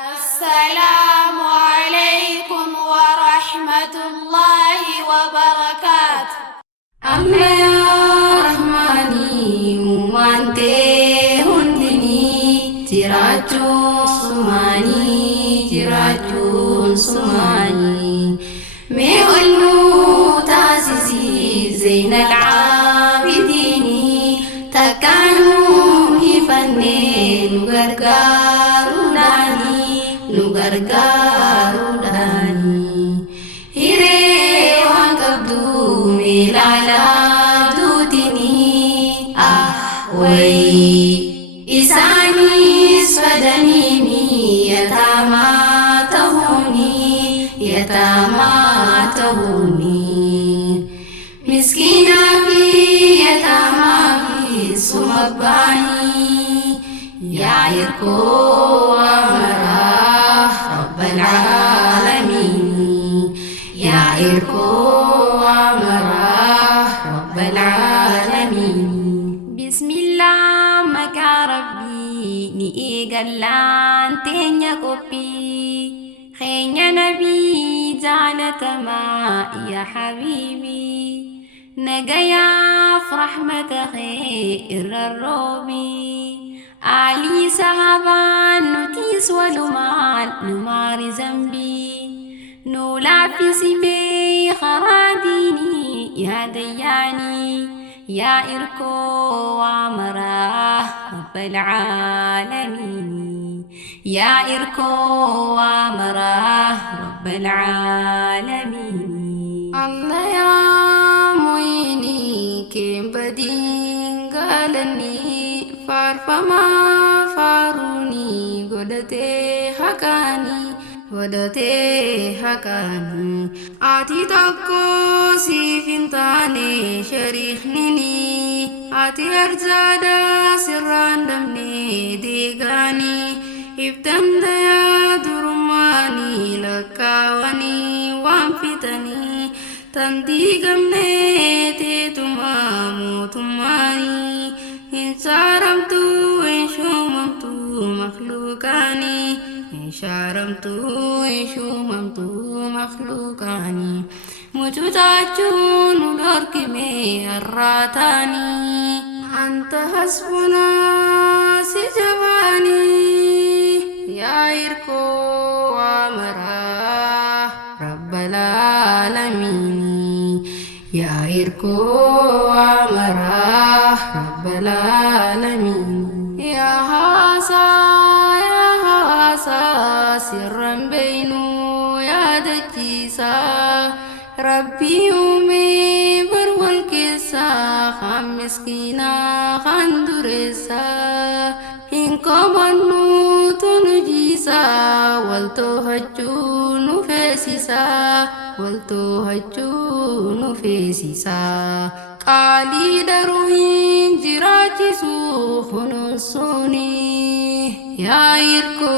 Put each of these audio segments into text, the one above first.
السلام عليكم ورحمة الله وبركاته. أما يا رحماني ومانتي هندني تراجو سماني ميقلو تاسسي زين العابدين تكانو إفني نغرغارو داني هيري وانكبدو ميلالا دوتني وي إساني سفدنيني يتامى تهوني مسكينة في يتامى في سمباني يا عيركو أمراه رب العالمين يا عيركو أمراه رب العالمين بسم الله مكا ربي نيقلان تينيا كوبي خينيا نبي جعلت ما يا حبيبي نجايا في رحمة خير الروبي علي صحابا نتيس ولمان نمار زنبي نولا في سبي خراديني يا دياني يا إركو وامراه رب العالمين يا إركو وامراه رب العالمين الله يا مويني كم بدين قالني فارفما فاروني godate hakani ati takko sifintane sharikhnini ati arzada sirrandamne digani ibtanda ya durmani lakawani wamfitani tandigamne te tumamutumani insaramtu inshumamtu makhlukani inshumamtu makhlukani mujudachun ulorkime arratani anta hasbuna sijabani ya irko amara rabbal alamin ya irko amara rabbal alamin ya hasa sirran bainu ya dajisa rabbi umi berwal kisah kham miskina khanduresa inko manu tunujisa walto hajjunu fesisa qali daruhin jirachisu khunusuni ya irko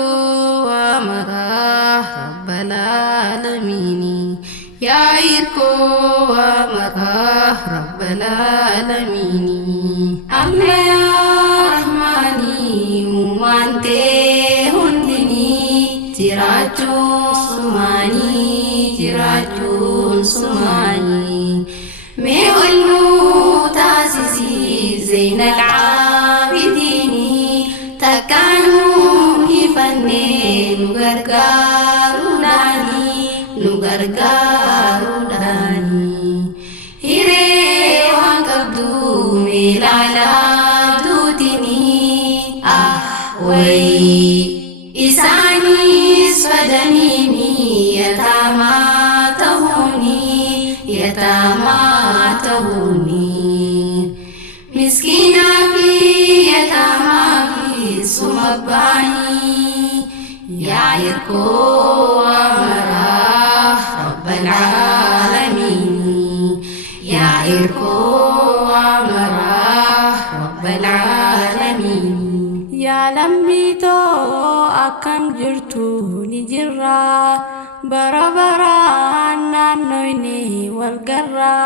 amara rabbal alamin ya irko amara rabbal alamin amma ya rahmani umante hundini jirachun sumani me'ulmu tasisi zainal abidin takanu ifane nugargaru dani hire wankabdu milala dutini wai isani sfadanini yatama tahuni miskina fi yatama fi sumabani ya irko amara rabbal alamin ya irko amara rabbal alamin ya lambito akam jirtu ni jirra bara nannoyni walgarra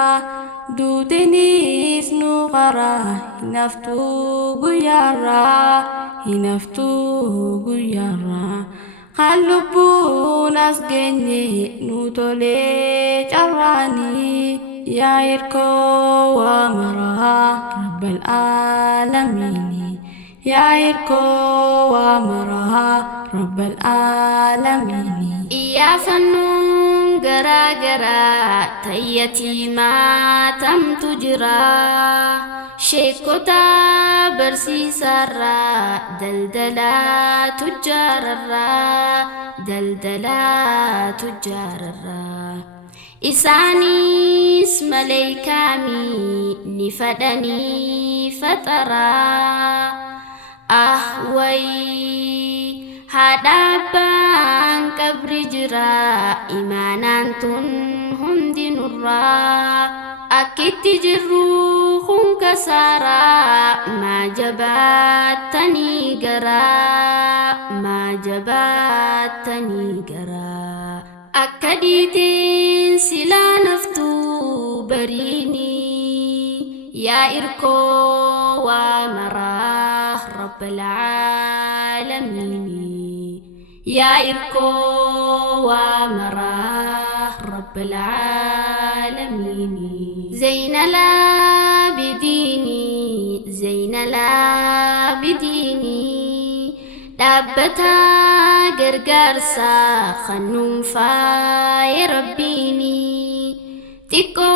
duutenis nu qara hinaftu guyarra Halubun asgenye nutole jarani ya irko wa mara rabbal alamin ya irko wa mara rabbal alamin ya fannun gara gara tayyati ma tam tujra sheekota barsiisarraa daldalaa tujjaararraa isaanis maleeykaamii ni fadhanii faxaraa wayi haadha abbaan qabri jira imaanaan tun hundi nurraa akitti jirru hunka sara majabatani gara akkadiitiin silaa naftu barini ya irko wa marah rabbal alamin ya irko wa marah rabbal alamin زين العابدين دابتا غرغرسا خنوم فاي ربيني تيكو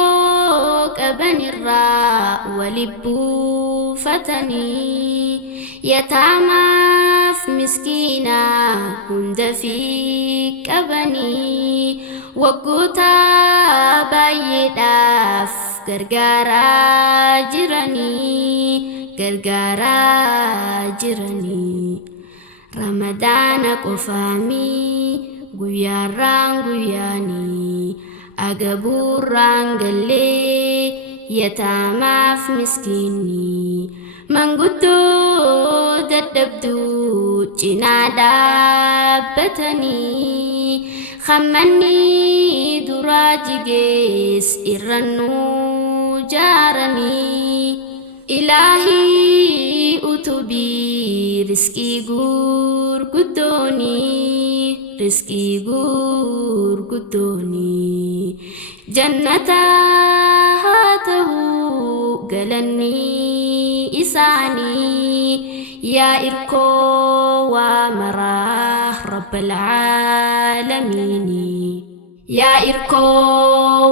كبن الراء ولبو فتني يتاماف مسكينا هند في كبني وقوتا بايداف gargaara jiranii ramadaana qofaamii guyyaarraan guyyaanii agabuurraan gallee yataamaaf miskiinni manguddoo dadhabduu cinaa dhaabbatanii khammanni duraa jigees irrannuu jaaranii ilaahii utubii riskii gurguddoonii jannata haa ta'uu galannii isaanii yaa irkoo waa maraa rabbal aalamiin يا إركو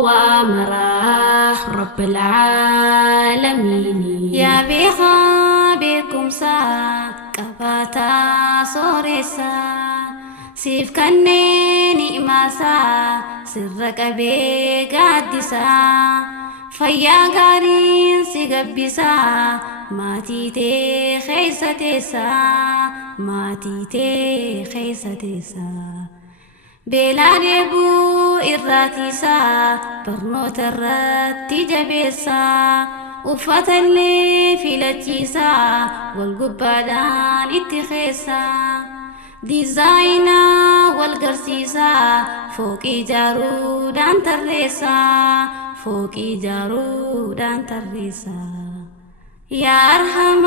ومراه رب العالمين يا بيخا بكم سا كباتا سوريسا سيف كنيني ماسا سرك بيقادسا فيا غارين سيقبسا ماتي خيستيسا بلا ربو إراتيسا برنوت الراتي جبيسا وفتا اللي فيلتيسا والقبادان اتخيسا ديزاينا والقرسيسا فوقي جارو دان تريسا يا أرحم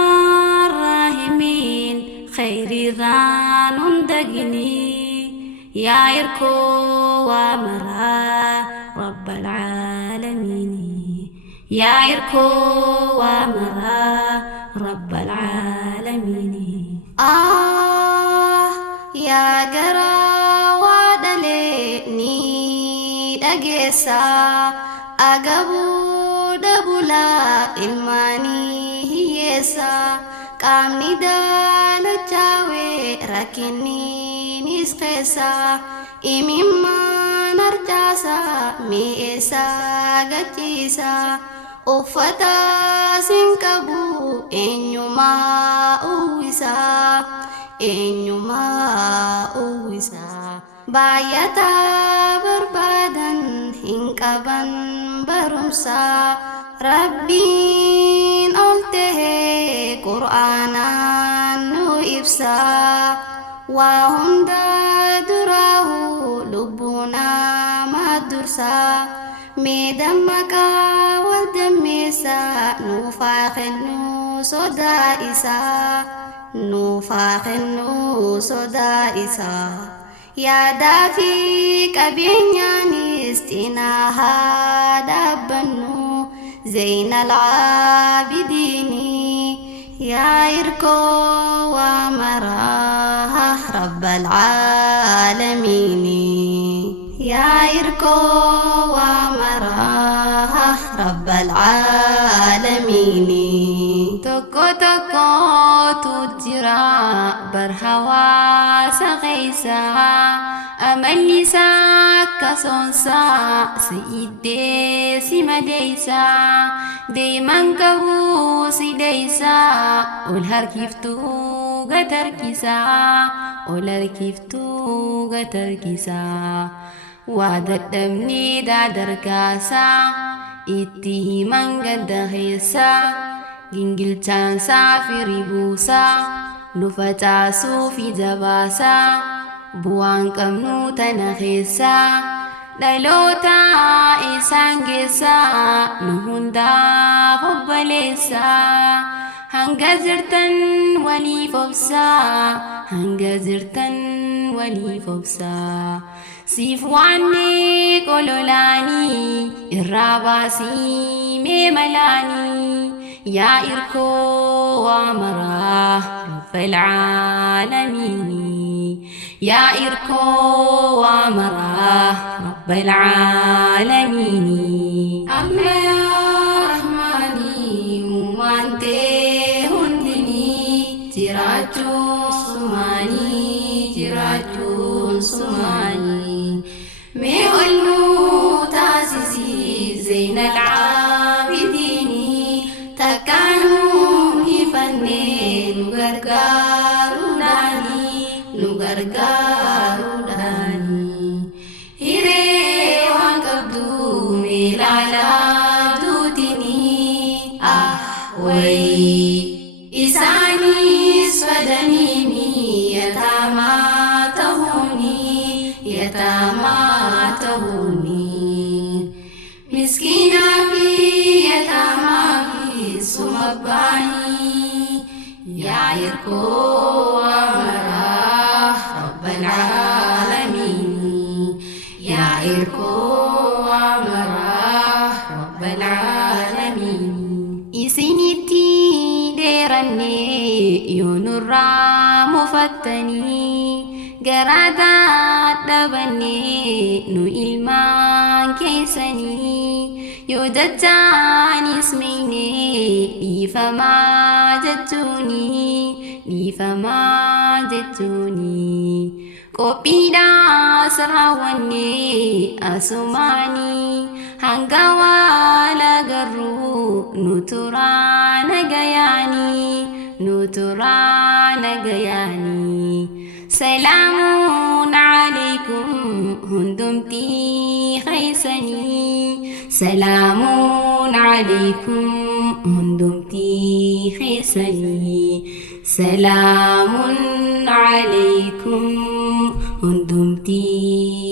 الراحمين خيري ران دقني يا إركو ومرا رب العالمين يا إركو ومرا رب العالمين يا قرا ودلني دقيسا أقبو دبولا إلماني هيسا قامني دالجاوي ركني نسخيسا إمما نرجاسا ميسا قجيسا أفتا سنكبو إنيما أويسا بايتا بربادا هنكبا برمسا ربين ألته قرآنا نوئبسا وهندا دراه لبنا مدرسا ميدمكا والدميسا نفاخنو صدائسا يا دافي كبينياني استناها دبنو زين العابدين يا إركو ومراها رب العالمين يا إركو ومراها رب العالمين tokko tokko tujjira barhawaasa keeysa amalliisa akkasonsa si'iddee si madeeysa deeman qabuu si deeysa ol harkiftuu gatarkisa ol harkiftuu gatarkisa waa dadhabnee daadarkaasa itti himan gadda keessa gingilchaan saafirii buusaa nu facaasuu fi jabaasaa bu'aan qabnuu tana keessaa dhaloota isaan geessaa nu hundaaf obboleessaa hanga jirtan waliif obsaa hanga jirtan waliif obsaa siif waannee qololaanii irraa baasii mee malaanii يا إركو ومراه رب العالمين يا إركو ومراه رب العالمين أما يا رحماني ومانتي هندني تراجو سماني تراجو سماني ميولو تاسسي زين العابدين takkanuu ifannee nu gargaaruudhaani hiree waan qabdu meelaalaa duutini wayii isaanis fadaniimi yataamaa ta'uuni miskiinaa fi yataamaa سمباني يا إركو ومراه رب العالمين يا إركو ومراه رب العالمين إسنتي ديرني يونرا مفتني قرادا دبني نو إلمان كيسني يودتان اسميني لفما جتوني قبيدا سراواني أسماني هنغوا لغرو نتران غياني سلام عليكم هندمتي خيسني سلام عليكم هندمتي خيسني سلام عليكم هندمتي